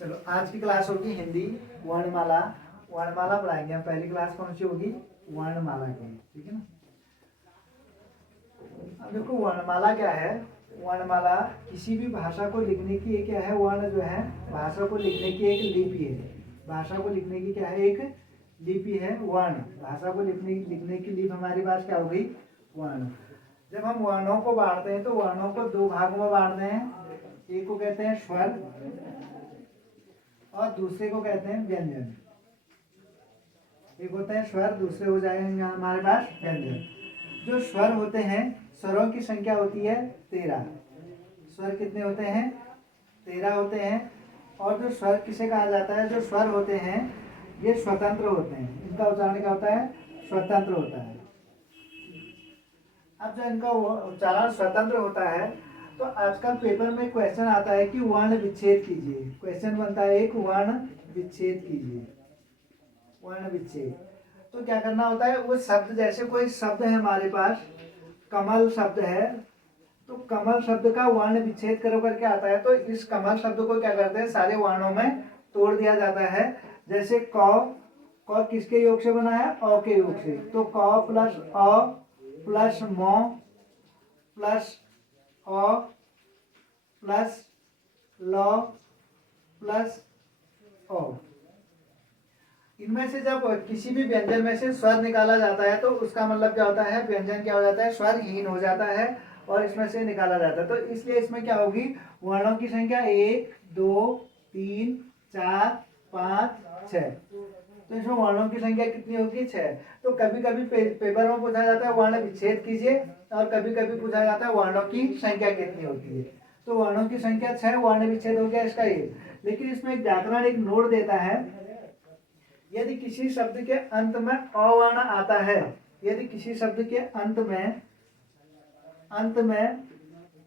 चलो आज की क्लास होगी हिंदी वर्णमाला। वर्णमाला पढ़ाएंगे हम। पहली क्लास कौन सी होगी? वर्णमाला की, ठीक है ना। अब देखो वर्णमाला क्या है। वर्णमाला किसी भी भाषा को लिखने की एक क्या है, वर्ण जो है भाषा को लिखने की एक लिपि है। भाषा को लिखने की क्या है, एक लिपि है वर्ण। भाषा को लिखने की लिपि हमारे पास क्या हो गई, वर्ण। जब हम वर्णों को बांटते हैं तो वर्णों को दो भागों में बांटते हैं। एक को कहते हैं स्वर और दूसरे को कहते हैं व्यंजन। एक होता है स्वर, दूसरे हो जाएंगे हमारे पास व्यंजन। जो स्वर होते हैं, स्वरों की संख्या होती है 13। स्वर कितने होते हैं? 13 होते हैं। और जो स्वर किसे कहा जाता है, जो स्वर होते हैं ये स्वतंत्र होते हैं। इनका उच्चारण क्या होता है? स्वतंत्र होता है। अब जब इनका उच्चारण स्वतंत्र होता है तो आजकल पेपर में क्वेश्चन आता है कि वर्ण विच्छेद कीजिए। क्वेश्चन बनता है एक, वर्ण विच्छेद कीजिए। वर्ण विच्छेद तो क्या करना होता है, वो शब्द, जैसे कोई शब्द है हमारे पास, कमल शब्द है, तो कमल शब्द का वर्ण विच्छेद करो करके आता है। तो इस कमल शब्द को क्या करते हैं, सारे वर्णों में तोड़ दिया जाता है। जैसे क किसके योग से बना है? अ के योग से। तो क प्लस अ प्लस म प्लस अ प्लस ल प्लस ओ। इनमें से जब किसी भी व्यंजन में से स्वर निकाला जाता है तो उसका मतलब क्या होता है, व्यंजन क्या हो जाता है, स्वरहीन हो जाता है और इसमें से निकाला जाता है। तो इसलिए इसमें क्या होगी, वर्णों की संख्या 1 2 3 4 5 6। तो इसमें वर्णों की संख्या कितनी होगी? 6। तो कभी कभी पेपर में पूछा जाता है वर्ण विच्छेद कीजिए और कभी कभी पूछा जाता है वर्णों की संख्या कितनी होती है। तो वर्णों की संख्या 6, वर्ण विच्छेद हो गया इसका ये। लेकिन इसमें एक व्याकरण एक नोट देता है, यदि किसी शब्द के अंत में अवर्ण आता है, यदि किसी शब्द के अंत में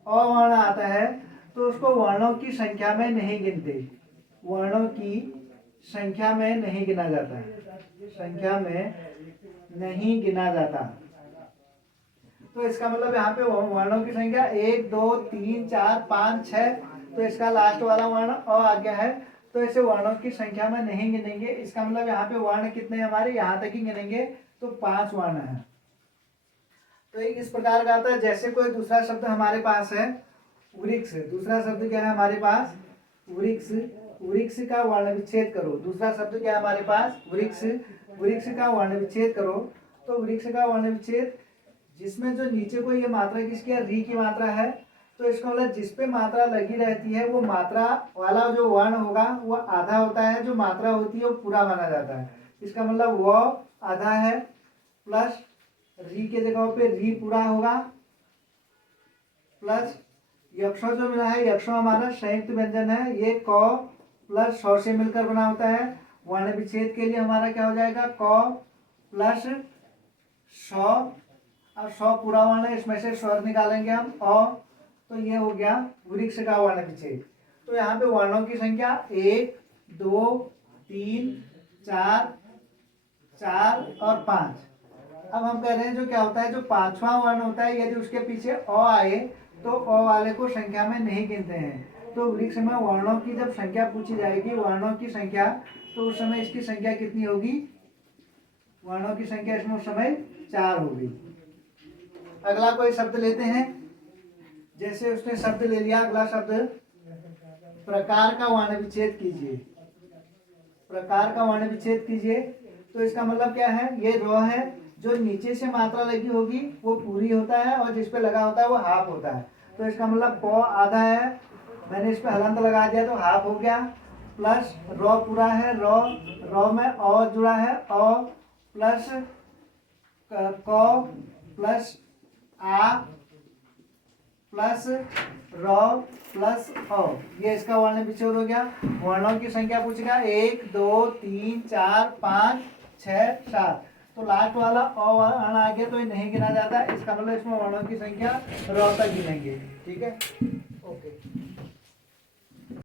अवर्ण आता है तो उसको वर्णों की संख्या में नहीं गिनते। वर्णों की संख्या में नहीं गिना जाता, संख्या में नहीं गिना जाता। तो इसका मतलब यहाँ पे वर्णों की संख्या 1 2 3 4 5 6। तो इसका लास्ट वाला वर्ण अ आ गया है, तो इसे वर्णों की संख्या में नहीं गिनेंगे। इसका मतलब यहाँ पे वर्ण कितने हमारे, यहाँ तक ही गिनेंगे, तो 5 वर्ण है। तो एक इस प्रकार का आता है, जैसे कोई दूसरा शब्द हमारे पास है वृक्ष। दूसरा शब्द क्या है हमारे पास? वृक्ष। वृक्ष का वर्ण विच्छेद करो। दूसरा शब्द क्या है हमारे पास? वृक्ष। वृक्ष का वर्ण विच्छेद करो। तो वृक्ष का वर्ण विच्छेद जिसमें जो नीचे को ये मात्रा किसकी है, री की मात्रा है, तो इसका मतलब जिसपे मात्रा लगी रहती है वो मात्रा वाला जो वर्ण होगा वो आधा होता है, जो मात्रा होती है वो पूरा माना जाता है। इसका मतलब वो आधा है प्लस री के जगह पे री पूरा होगा प्लस यक्षो जो मिला है, यक्षो हमारा संयुक्त व्यंजन है, ये क प्लस सौ से मिलकर बना होता है। वर्ण विच्छेद के लिए हमारा क्या हो जाएगा, क प्लस 100 और 100 पूरा वर्ण है, इसमें से स्वर निकालेंगे हम अ। तो ये हो गया वृक्ष का वर्ण विच्छेद। तो यहाँ पे वर्णों की संख्या 1 2 3 4 4 और 5। अब हम कह रहे हैं जो क्या होता है, जो पांचवा वर्ण होता है यदि उसके पीछे अ आए तो अ वाले को संख्या में नहीं गिनते हैं। तो वृक्ष में वर्णों की जब संख्या पूछी जाएगी, वर्णों की संख्या, तो उस समय इसकी संख्या कितनी होगी? वर्णों की संख्या इसमें उस समय 4 होगी। अगला कोई शब्द लेते हैं, जैसे उसने शब्द ले लिया, अगला शब्द प्रकार का वर्ण विच्छेद कीजिए। प्रकार का वर्ण विच्छेद कीजिए तो इसका मतलब क्या है, ये रो है, जो नीचे से मात्रा लगी होगी वो पूरी होता है और जिस पे लगा होता है वो हाफ होता है। तो इसका मतलब प आधा है, मैंने इस पे हलंत लगा दिया तो हाफ हो गया, प्लस रो पूरा है, रो में अ जुड़ा है, अ प्लस क प्लस आ प्लस रॉ प्लस अ, ये इसका वर्ण विच्छेद हो गया। वर्णों की संख्या पूछेगा 1 2 3 4 5 6 7। तो लास्ट वाला अ वर्ण आ गया तो ये नहीं गिना जाता, इसका मतलब इसमें वर्णों की संख्या रॉ तक गिनेंगे। ठीक है, ओके।